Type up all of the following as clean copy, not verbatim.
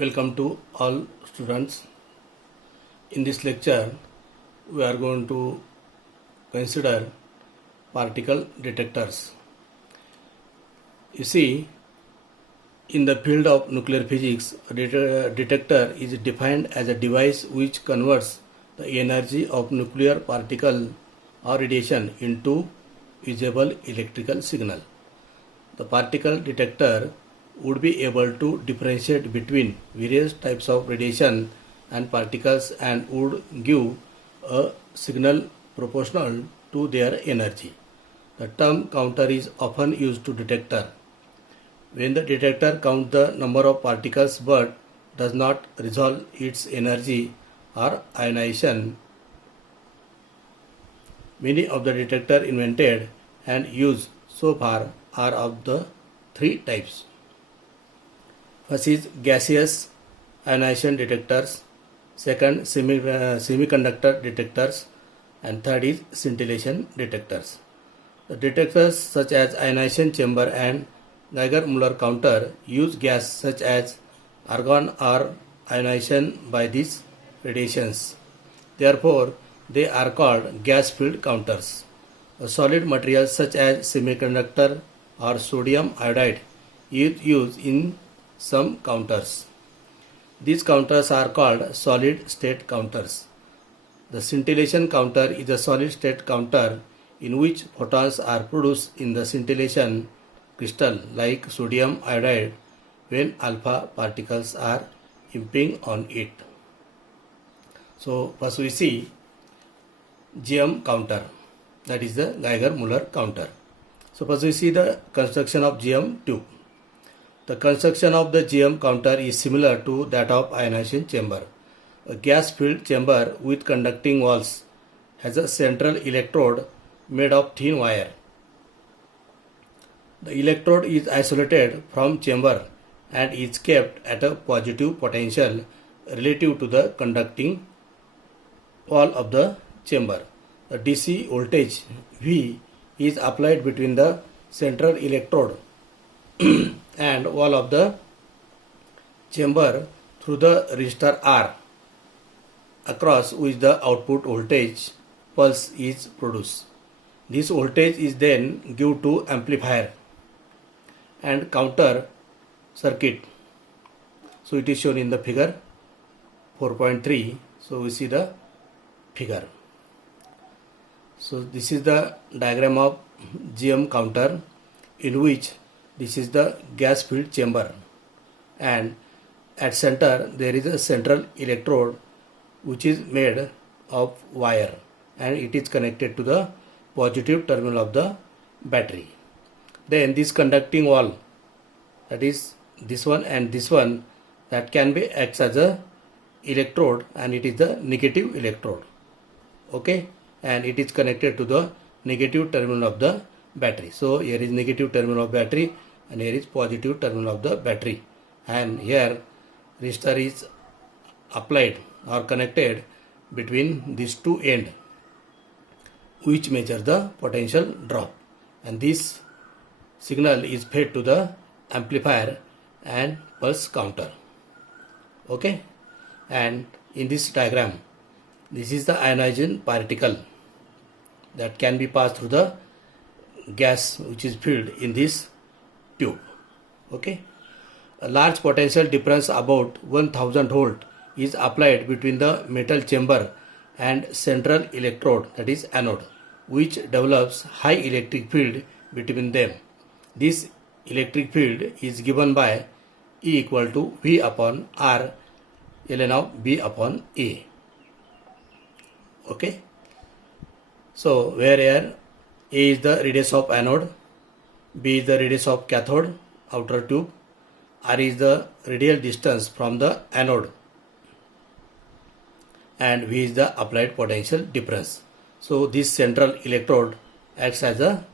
Welcome to all students. In this lecture, we are going to consider particle detectors. You see, in the field of nuclear physics, a detector is defined as a device which converts the energy of nuclear particle or radiation into visible electrical signal. The particle detector would be able to differentiate between various types of radiation and particles and would give a signal proportional to their energy. The term counter is often used to detector. When the detector counts the number of particles but does not resolve its energy or ionization, many of the detectors invented and used so far are of the three types. First is gaseous ionization detectors, second semiconductor detectors, and third is scintillation detectors. The detectors such as ionization chamber and Geiger-Müller counter use gas such as argon or ionization by these radiations. Therefore, they are called gas-filled counters. A solid materials such as semiconductor or sodium iodide is used in some counters. These counters are called solid state counters. The scintillation counter is a solid state counter in which photons are produced in the scintillation crystal like sodium iodide when alpha particles are impinging on it. So first we see GM counter, that is the Geiger-Müller counter. So first we see the construction of GM tube. The construction of the GM counter is similar to that of ionization chamber. A gas-filled chamber with conducting walls has a central electrode made of thin wire. The electrode is isolated from chamber and is kept at a positive potential relative to the conducting wall of the chamber. The DC voltage V is applied between the central electrode and wall of the chamber through the resistor R, across which the output voltage pulse is produced. This voltage is then given to amplifier and counter circuit. So it is shown in the figure 4.3. So we see the figure. So this is the diagram of GM counter, in which this is the gas filled chamber, and at center there is a central electrode which is made of wire and it is connected to the positive terminal of the battery. Then this conducting wall, that is this one and this one, that can be acts as a electrode and it is the negative electrode. Okay, and it is connected to the negative terminal of the battery. So here is negative terminal of battery and here is positive terminal of the battery, and here resistor is applied or connected between these two ends, which measure the potential drop, and this signal is fed to the amplifier and pulse counter. Okay, and in this diagram, this is the ionization particle that can be passed through the gas which is filled in this tube. Okay, a large potential difference about 1000 volt is applied between the metal chamber and central electrode, that is anode, which develops high electric field between them. This electric field is given by E equal to V upon R ln of B upon A. Okay, so where here A is the radius of anode, B is the radius of cathode, outer tube, R is the radial distance from the anode, and V is the applied potential difference. So this central electrode acts as a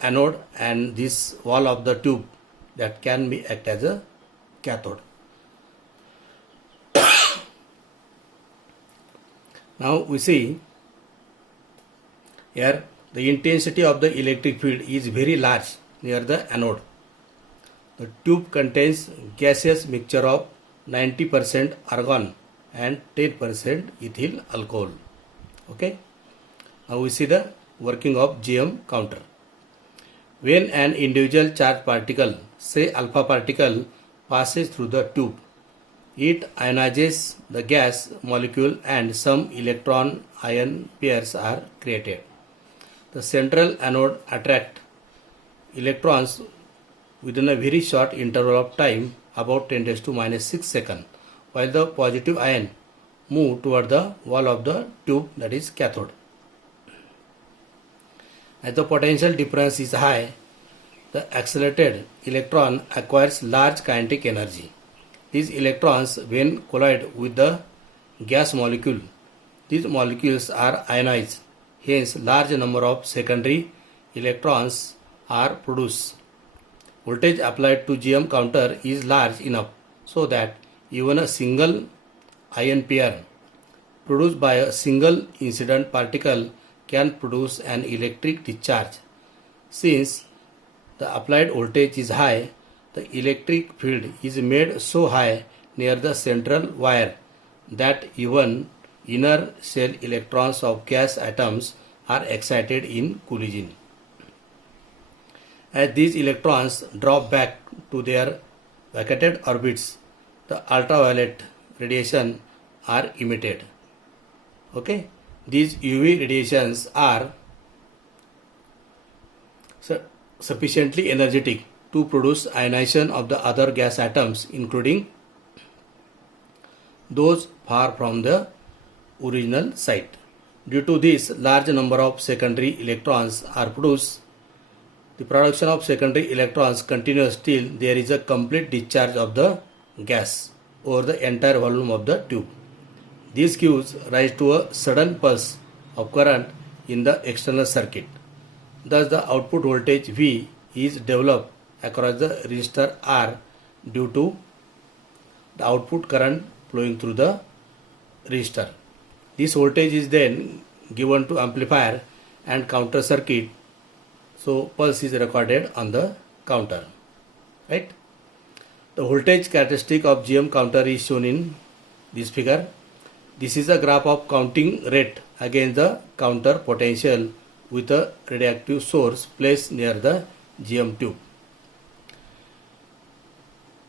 anode and this wall of the tube that can be act as a cathode. Now we see here the intensity of the electric field is very large near the anode. The tube contains gaseous mixture of 90% argon and 10% ethyl alcohol. Okay. Now we see the working of GM counter. When an individual charged particle, say alpha particle, passes through the tube, it ionizes the gas molecule and some electron ion pairs are created. The central anode attracts electrons within a very short interval of time, about 10 raised to minus 6 seconds, while the positive ion move toward the wall of the tube, that is cathode. As the potential difference is high, the accelerated electron acquires large kinetic energy. These electrons, when collide with the gas molecule, these molecules are ionized. Hence, large number of secondary electrons are produced. Voltage applied to GM counter is large enough so that even a single ion pair produced by a single incident particle can produce an electric discharge. Since the applied voltage is high, the electric field is made so high near the central wire that even inner shell electrons of gas atoms are excited in collision. As these electrons drop back to their vacated orbits, the ultraviolet radiation are emitted. Okay, these UV radiations are sufficiently energetic to produce ionization of the other gas atoms, including those far from the original site. Due to this, large number of secondary electrons are produced. The production of secondary electrons continues till there is a complete discharge of the gas over the entire volume of the tube. This gives rise to a sudden pulse of current in the external circuit. Thus, the output voltage V is developed across the resistor R due to the output current flowing through the resistor. This voltage is then given to amplifier and counter circuit, so pulse is recorded on the counter. Right? The voltage characteristic of GM counter is shown in this figure. This is a graph of counting rate against the counter potential with a radioactive source placed near the GM tube.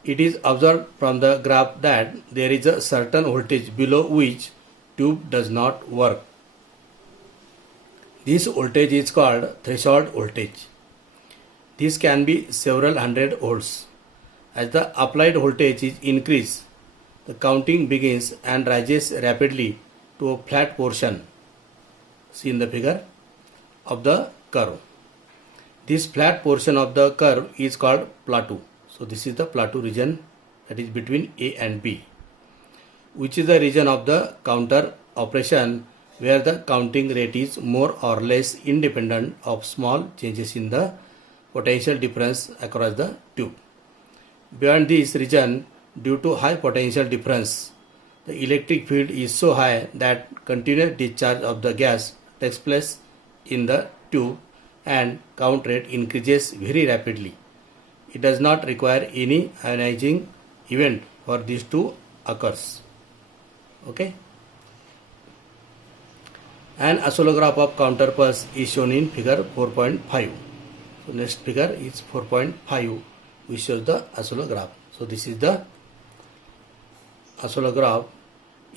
It is observed from the graph that there is a certain voltage below which tube does not work. This voltage is called threshold voltage. This can be several hundred volts. As the applied voltage is increased, the counting begins and rises rapidly to a flat portion, see in the figure, of the curve. This flat portion of the curve is called plateau. So this is the plateau region, that is between A and B, which is the region of the counter operation where the counting rate is more or less independent of small changes in the potential difference across the tube. Beyond this region, due to high potential difference, the electric field is so high that continuous discharge of the gas takes place in the tube and count rate increases very rapidly. It does not require any ionizing event for this to occurs. Okay. An oscillograph of counter pulse is shown in figure 4.5. So next figure is 4.5, which shows the oscillograph. So this is the oscillograph.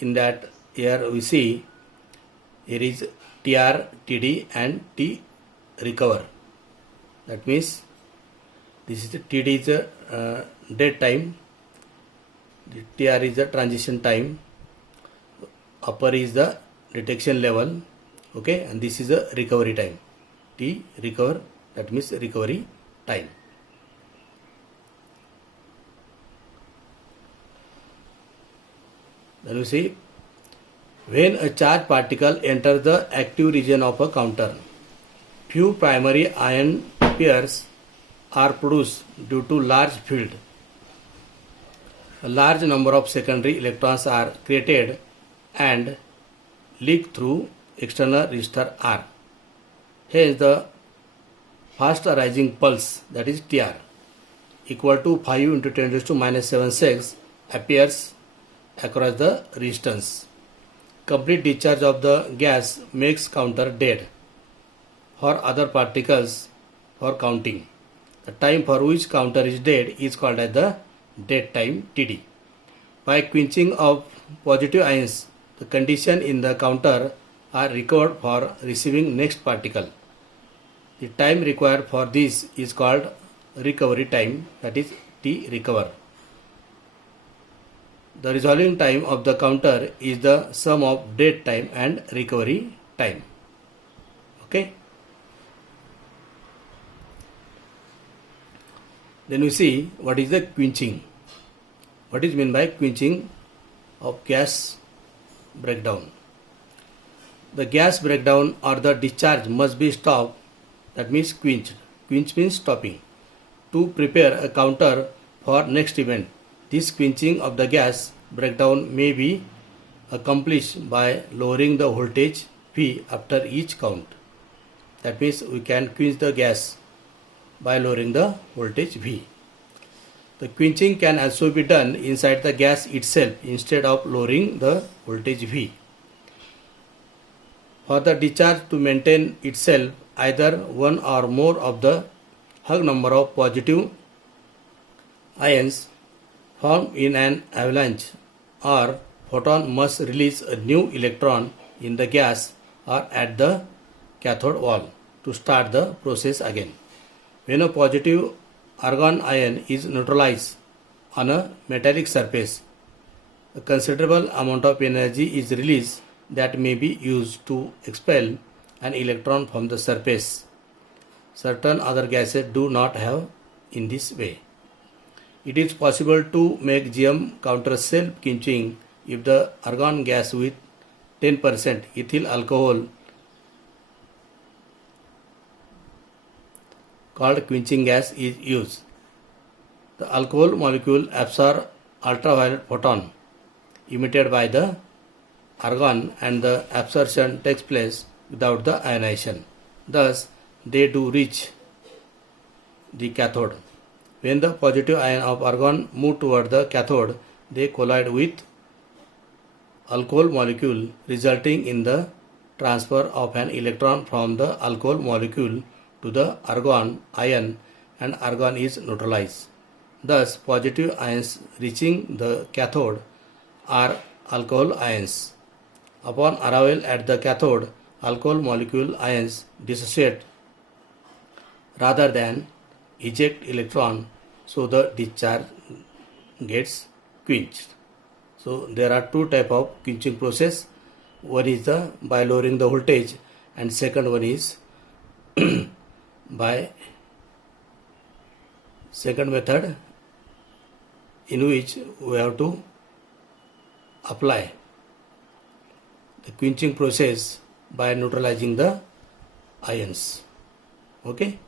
In that here we see here is TR, TD and T recover. That means this is the TD is the dead time, the TR is the transition time, upper is the detection level, okay, and this is the recovery time. T recover, that means recovery time. Then you see, when a charged particle enters the active region of a counter, few primary ion pairs are produced due to large field. A large number of secondary electrons are created and leak through external resistor R. Hence the fast arising pulse, that is TR, equal to 5 into 10 raised to minus 7 seconds appears across the resistance. Complete discharge of the gas makes counter dead for other particles for counting. The time for which counter is dead is called as the dead time TD. By quenching of positive ions, the condition in the counter are recovered for receiving next particle. The time required for this is called recovery time, that is T recover. The resolving time of the counter is the sum of dead time and recovery time. Okay. Then we see what is the quenching. What is meant by quenching of gas breakdown? The gas breakdown or the discharge must be stopped, that means quenched. Quench means stopping. To prepare a counter for next event, this quenching of the gas breakdown may be accomplished by lowering the voltage V after each count. That means we can quench the gas by lowering the voltage V. The quenching can also be done inside the gas itself instead of lowering the voltage V. For the discharge to maintain itself, either one or more of the High number of positive ions formed in an avalanche or photon must release a new electron in the gas or at the cathode wall to start the process again. When a positive argon ion is neutralized on a metallic surface, a considerable amount of energy is released that may be used to expel an electron from the surface. Certain other gases do not have in this way. It is possible to make GM counter self-quenching if the argon gas with 10% ethyl alcohol called quenching gas is used. The alcohol molecule absorbs ultraviolet photon emitted by the argon and the absorption takes place without the ionization. Thus, they do reach the cathode. When the positive ion of argon move toward the cathode, they collide with alcohol molecule, resulting in the transfer of an electron from the alcohol molecule to the argon ion, and argon is neutralized. Thus, positive ions reaching the cathode are alcohol ions. Upon arrival at the cathode, alcohol molecule ions dissociate rather than eject electron, so the discharge gets quenched. So there are two type of quenching process. One is the by lowering the voltage, and second one is by second method, in which we have to apply the quenching process by neutralizing the ions. Okay.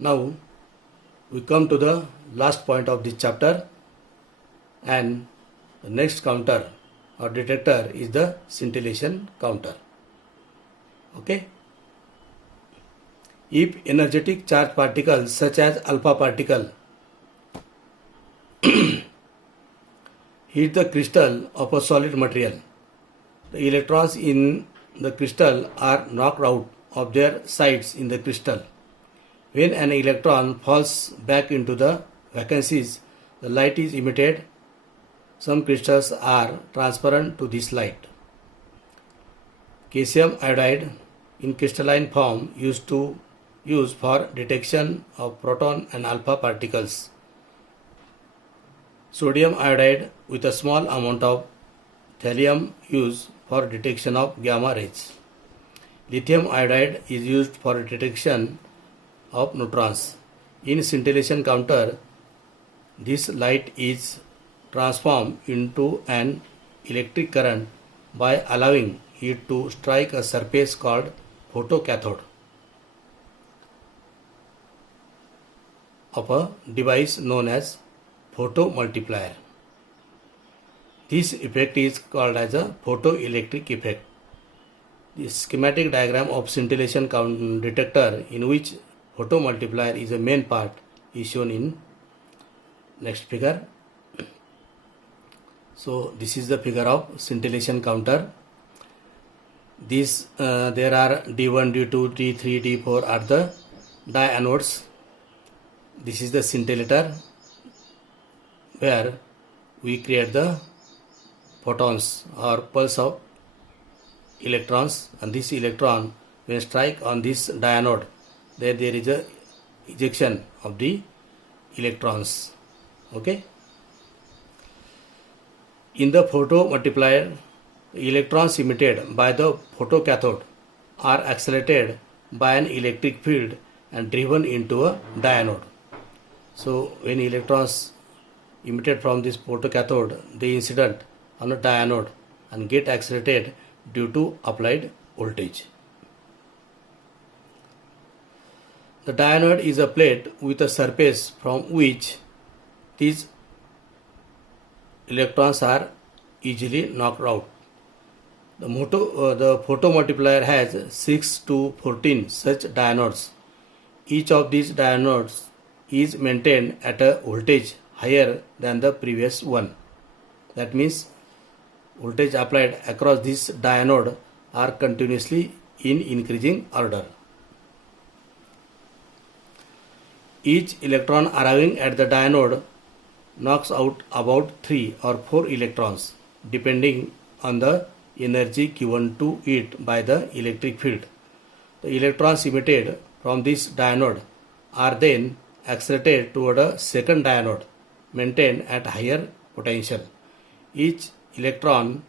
Now we come to the last point of this chapter, and the next counter or detector is the scintillation counter. Okay. If energetic charged particles such as alpha particle hit the crystal of a solid material, the electrons in the crystal are knocked out of their sites in the crystal. When an electron falls back into the vacancies, the light is emitted. Some crystals are transparent to this light. Calcium iodide in crystalline form used for detection of proton and alpha particles. Sodium iodide with a small amount of thallium used for detection of gamma rays. Lithium iodide is used for detection of neutrons. In scintillation counter, this light is transformed into an electric current by allowing it to strike a surface called photocathode of a device known as photomultiplier. This effect is called as a photoelectric effect. The schematic diagram of scintillation detector, in which photomultiplier is a main part, is shown in next figure. So this is the figure of scintillation counter. There are D1, D2, D3, D4 are the dianodes. This is the scintillator where we create the photons or pulse of electrons, and this electron when strike on this dianode, there is a ejection of the electrons. Okay. In the photomultiplier, the electrons emitted by the photocathode are accelerated by an electric field and driven into a dianode. So when electrons emitted from this photocathode, they incident on a dianode and get accelerated due to applied voltage. The dianode is a plate with a surface from which these electrons are easily knocked out. The photomultiplier has 6 to 14 such dianodes. Each of these dianodes is maintained at a voltage higher than the previous one. That means voltage applied across this dianode are continuously in increasing order. Each electron arriving at the dianode knocks out about 3 or 4 electrons depending on the energy given to it by the electric field. The electrons emitted from this dianode are then accelerated toward a second dianode maintained at higher potential. Each electron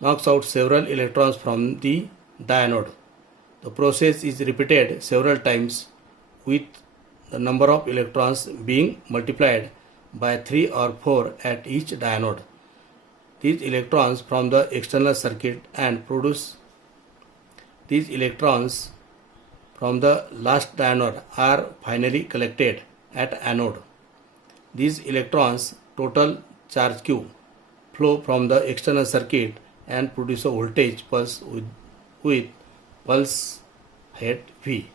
knocks out several electrons from the dianode. The process is repeated several times with the number of electrons being multiplied by 3 or 4 at each dianode. These electrons from the external circuit and produce these electrons from the last dianode are finally collected at anode. These electrons, total charge Q, flow from the external circuit and produce a voltage pulse with pulse height V.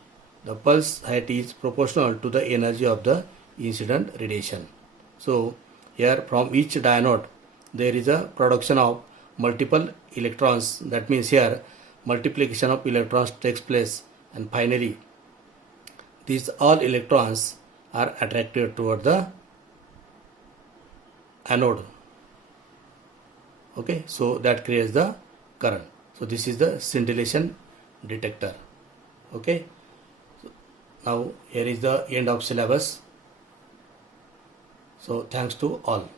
The pulse height is proportional to the energy of the incident radiation. So here from each dianode there is a production of multiple electrons. That means here multiplication of electrons takes place, and finally these all electrons are attracted toward the anode. Okay, so that creates the current. So this is the scintillation detector. Okay, so now here is the end of syllabus. So thanks to all.